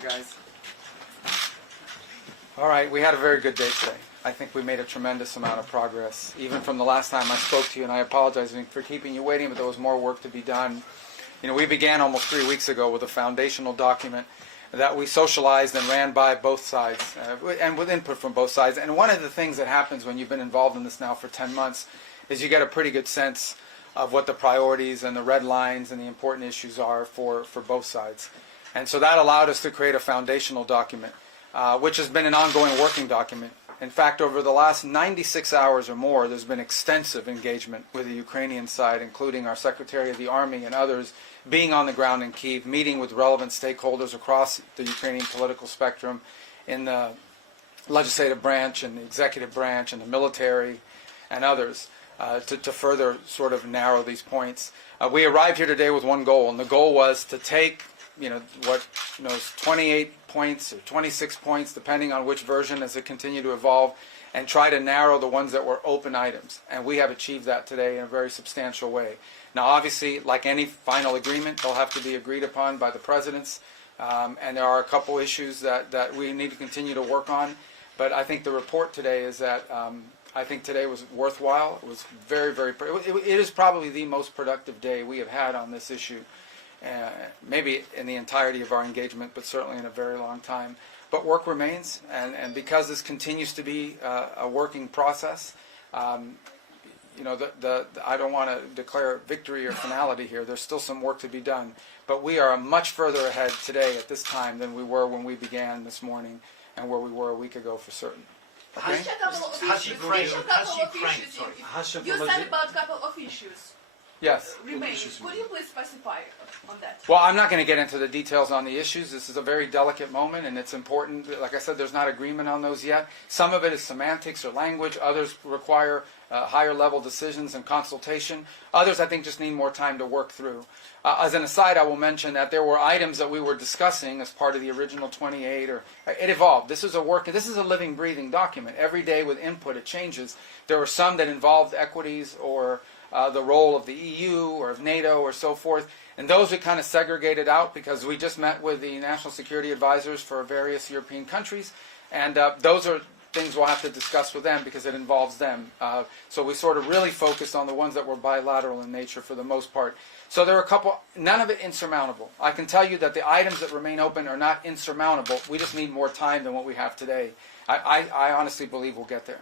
Hi, guys. All right, we had a very good day today. I think we made a tremendous amount of progress, even from the last time I spoke to you, and I apologize for keeping you waiting, but there was more work to be done. You know, we began almost 3 weeks ago with a foundational document that we socialized and ran by both sides, and with input from both sides. And one of the things that happens when you've been involved in this now for 10 months is you get a pretty good sense of what the priorities and the red lines and the important issues are for both sides. And so that allowed us to create a foundational document, which has been an ongoing working document. In fact, over the last 96 hours or more, there's been extensive engagement with the Ukrainian side, including our Secretary of the Army and others being on the ground in Kyiv, meeting with relevant stakeholders across the Ukrainian political spectrum in the legislative branch and the executive branch and the military and others to further sort of narrow these points. We arrived here today with one goal, and the goal was to take what 28 points or 26 points, depending on which version as it continued to evolve, and try to narrow the ones that were open items. And we have achieved that today in a very substantial way. Now, obviously, like any final agreement, they'll have to be agreed upon by the presidents, and there are a couple issues that we need to continue to work on. But I think the report today is that I think today was worthwhile. It was very, very. It is probably the most productive day we have had on this issue. Maybe in the entirety of our engagement, but certainly in a very long time. But work remains, and because this continues to be a working process, I don't want to declare victory or finality here. There's still some work to be done, but we are much further ahead today at this time than we were when we began this morning, and where we were a week ago for certain. Okay? You said about a couple of issues. Yes. Remain. Could you please specify on that? Well, I'm not going to get into the details on the issues. This is a very delicate moment, and it's important. Like I said, there's not agreement on those yet. Some of it is semantics or language. Others require higher level decisions and consultation. Others, I think, just need more time to work through. As an aside, I will mention that there were items that we were discussing as part of the original 28, it evolved. This is a living, breathing document. Every day with input, it changes. There were some that involved equities or the role of the EU or of NATO or so forth. And those we kind of segregated out because we just met with the national security advisors for various European countries. And those are things we'll have to discuss with them because it involves them. So we sort of really focused on the ones that were bilateral in nature for the most part. So there are a couple, none of it insurmountable. I can tell you that the items that remain open are not insurmountable. We just need more time than what we have today. I honestly believe we'll get there.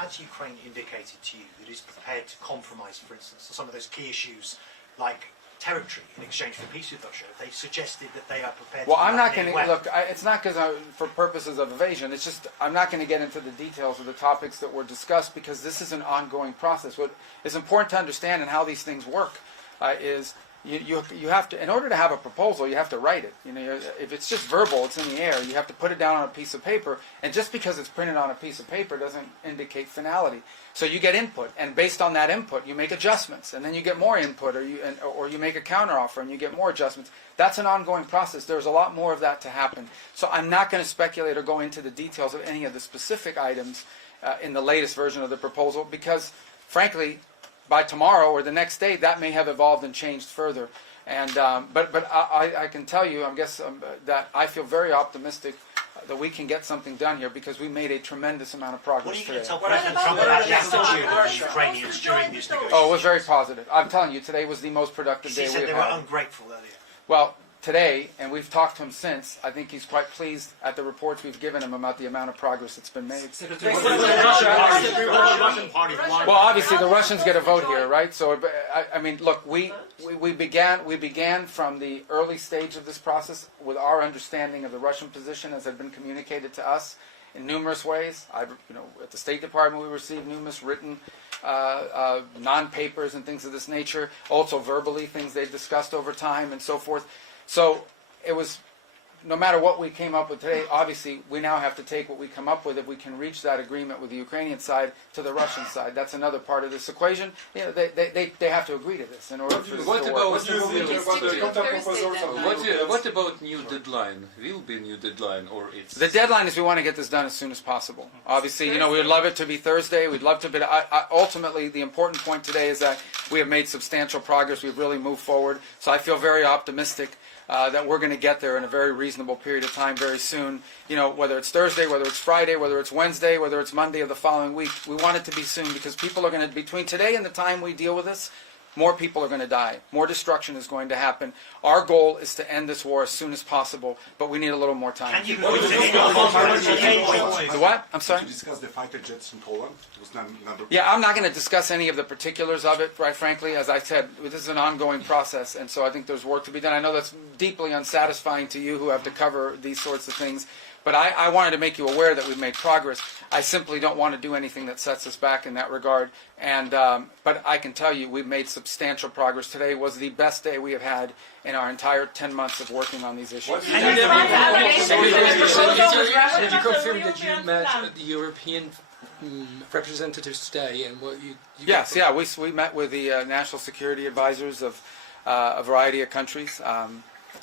Has Ukraine indicated to you that it's prepared to compromise, for instance, on some of those key issues like territory in exchange for peace with Russia? Have they suggested that they are prepared to... Well, I'm not going to... Look, it's not because for purposes of evasion. It's just I'm not going to get into the details of the topics that were discussed because this is an ongoing process. What is important to understand and how these things work is... You have to, in order to have a proposal, you have to write it. If it's just verbal, it's in the air. You have to put it down on a piece of paper, and just because it's printed on a piece of paper doesn't indicate finality. So you get input, and based on that input, you make adjustments, and then you get more input, or you make a counteroffer, and you get more adjustments. That's an ongoing process. There's a lot more of that to happen. So I'm not going to speculate or go into the details of any of the specific items in the latest version of the proposal, because, frankly, by tomorrow or the next day, that may have evolved and changed further. And but I can tell you, that I feel very optimistic that we can get something done here because we made a tremendous amount of progress today. What are you going to tell President Trump about the attitude of the Ukrainians during these negotiations? Oh, it was very positive. I'm telling you, today was the most productive day we've had. He said they were ungrateful earlier. Well, today, and we've talked to him since, I think he's quite pleased at the reports we've given him about the amount of progress that's been made. Well, obviously the Russians get a vote here, right? So, I mean, look, we began from the early stage of this process with our understanding of the Russian position as had been communicated to us in numerous ways. At the State Department, we received numerous written non-papers and things of this nature, also verbally, things they've discussed over time and so forth. So it was no matter what we came up with today, obviously we now have to take what we come up with. If we can reach that agreement with the Ukrainian side to the Russian side, that's another part of this equation. You know, they have to agree to this in order for this What to about work. what about new deadline? Will be new deadline or it's The deadline is we want to get this done as soon as possible. Obviously, you know, we would love it to be Thursday. We'd love to, but ultimately, the important point today is that we have made substantial progress. We've really moved forward. So I feel very optimistic that we're going to get there in a very reasonable period of time very soon. You know, whether it's Thursday, whether it's Friday, whether it's Wednesday, whether it's Monday of the following week, we want it to be soon because people are going to, between today and the time we deal with this, more people are going to die. More destruction is going to happen. Our goal is to end this war as soon as possible, but we need a little more time. Can you The what? I'm sorry? Did you discuss the fighter jets in Poland? It was number. Yeah, I'm not going to discuss any of the particulars of it, right, frankly. As I said, this is an ongoing process, and so I think there's work to be done. I know that's deeply unsatisfying to you who have to cover these sorts of things, but I wanted to make you aware that we've made progress. I simply don't want to do anything that sets us back in that regard, and but I can tell you we've made substantial progress. Today was the best day we have had in our entire 10 months of working on these issues. Did you confirm that you met the European representatives today and what you Yes, yeah, we met with the national security advisors of a variety of countries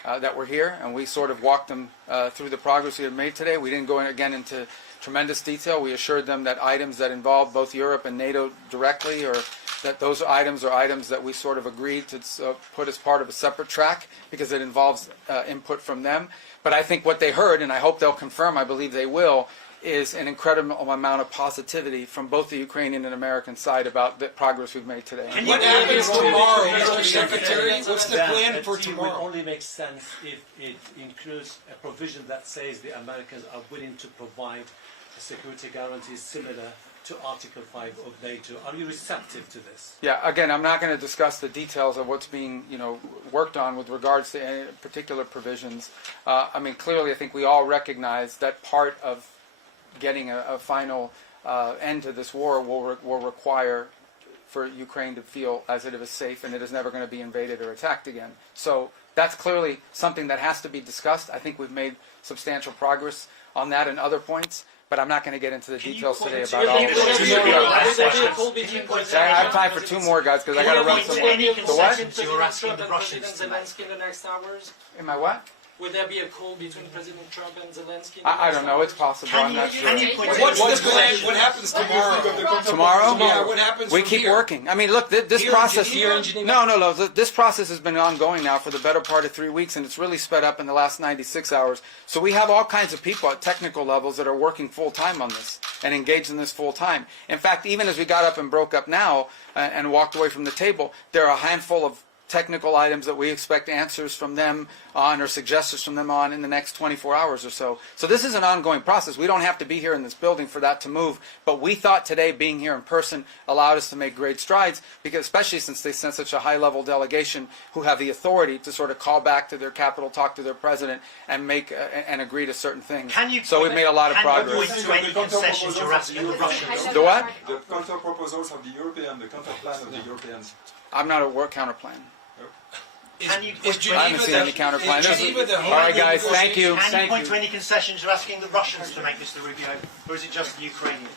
that were here, and we sort of walked them through the progress we had made today. We didn't go into tremendous detail. We assured them that items that involve both Europe and NATO directly, or that those items are items that we sort of agreed to put as part of a separate track because it involves input from them. But I think what they heard, and I hope they'll confirm, I believe they will, is an incredible amount of positivity from both the Ukrainian and American side about the progress we've made today. What happens tomorrow, Mr. Secretary? What's the plan for It tomorrow? will only make sense if it includes a provision that says the Americans are willing to provide security guarantees similar to Article 5 of NATO. Are you receptive to this? Yeah, again, I'm not going to discuss the details of what's being, worked on with regards to any particular provisions. I mean, clearly, I think we all recognize that part of getting a final end to this war will require for Ukraine to feel as it is safe and it is never going to be invaded or attacked again. So that's clearly something that has to be discussed. I think we've made substantial progress on that and other points, but I'm not going to get into the details today about all of it. I have time for two more, guys, because I got to run some. Any The what? concessions you're asking the Russians to make? Zelensky in the next hours? Am I what? Would there be a call between President Trump and Zelensky? I don't know. It's possible. I'm not sure. What's the plan? What happens tomorrow? Tomorrow? Yeah, what happens We from keep here? working. I mean, look, this Here in process. Geneva? No. This process has been ongoing now for the better part of 3 weeks, and it's really sped up in the last 96 hours. So we have all kinds of people at technical levels that are working full time on this and engaged in this full time. In fact, even as we got up and broke up now and walked away from the table, there are a handful of technical items that we expect answers from them on or suggestions from them on in the next 24 hours or so. So this is an ongoing process. We don't have to be here in this building for that to move, but we thought today being here in person allowed us to make great strides, because especially since they sent such a high-level delegation who have the authority to sort of call back to their capital, talk to their president, and make and agree to certain things. So we've made a lot of progress. Can you point to any concessions you're asking the Russians? The what? The counter proposals of the European, the counter plan of the Europeans. I'm not a work counter plan. Can you Is point to Geneva I haven't seen any counter plan. Is Geneva the All right, guys. Thank you. Can you Thank point you. to any concessions you're asking the Russians to make, Mr. Rubio, or is it just the Ukrainians?